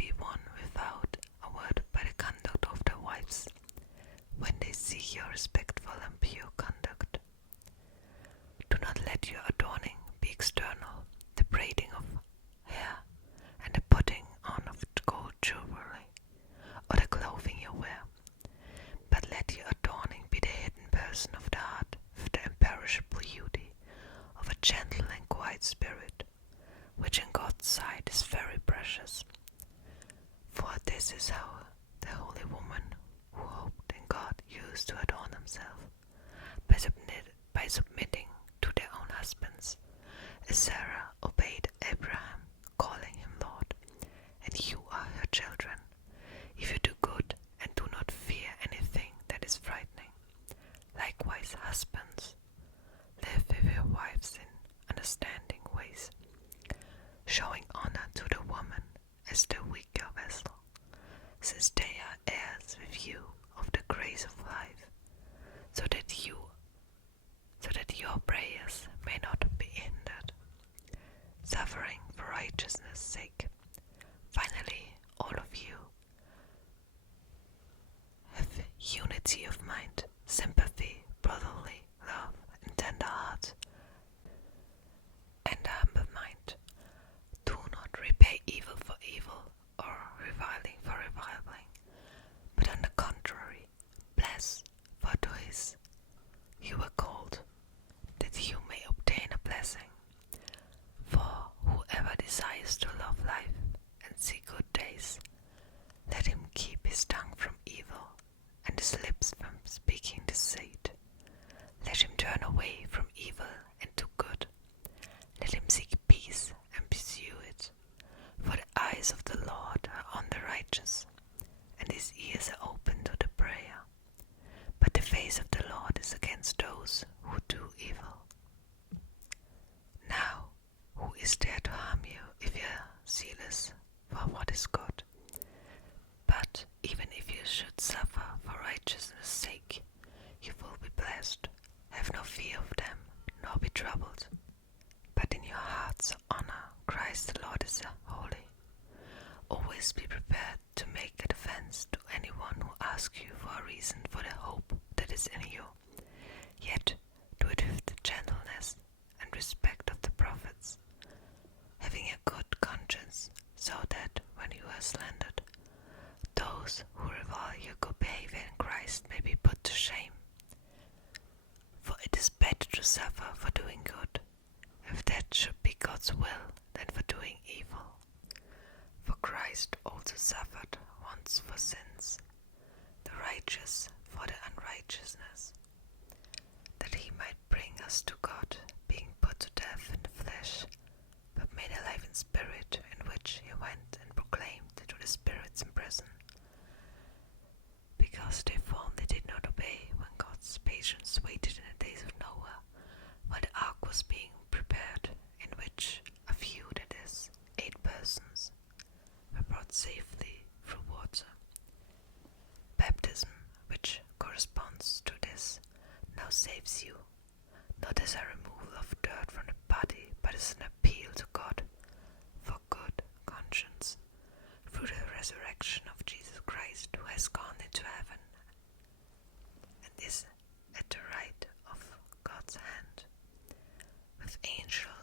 be won without a word by the conduct of their wives, when they see your respectful and pure conduct. Do not let your adorning be external, the braiding of hair and the putting on of gold jewelry, or the clothing you wear, but let your adorning be the hidden person of the heart, with the imperishable beauty of a gentle and quiet spirit, which in God's sight is very precious. For this is how the holy woman who hoped in God used to adorn herself, by submitting to their own husbands, as Sarah obeyed Abraham, calling him Lord, and you are her children, if you do good and do not fear anything that is frightening. Likewise, husbands, live with your wives in understanding ways, showing honor to the woman as the weaker vessel, since they are heirs with you of the grace of life, so that your prayers may not be hindered, suffering for righteousness' sake. Finally, all of you have unity of mind, sympathy, brotherly love, and tender heart, and a humble mind. Do not repay evil for evil, or reviling for reviling, but on the contrary, bless, for to his you were called, that you may obtain a blessing. For whoever desires to love life and see good days, let him keep his tongue from evil and his lips from speaking deceit. Let him turn away from evil and do good. Let him seek peace and pursue it. For the eyes of the Lord are on the righteous, and his ears are open to the prayer. But the face of the Lord is against those who do evil. Now, who is there to harm you if you are zealous for what is good? But even if you should suffer for righteousness' sake, you will be blessed. Have no fear of them, nor be troubled. But in your hearts honor Christ the Lord is holy. Always be prepared to make a defense to anyone who asks you for a reason for the hope that is in you. Yet do it with the gentleness and respect of the prophets, having a good conscience, so that when you are slandered, those who revile your good behavior in Christ may be put to shame. For it is better to suffer for doing good, if that should be God's will, than for doing evil. For Christ also suffered once for sins, the righteous for the unrighteousness, that he might bring us to God, being put to death in the flesh, but made alive in spirit, in which he went and proclaimed to the spirits in prison, because they formerly did not obey when God's patience waited in the days of Noah, while the ark was being prepared, in which a few, that is, 8 persons, were brought safely through water. Baptism, which corresponds to this, now saves you, not as a removal of dirt from the body, but as an appeal to God for good conscience, through the resurrection of Jesus Christ, who has gone into heaven and is at the right of God's hand, with angels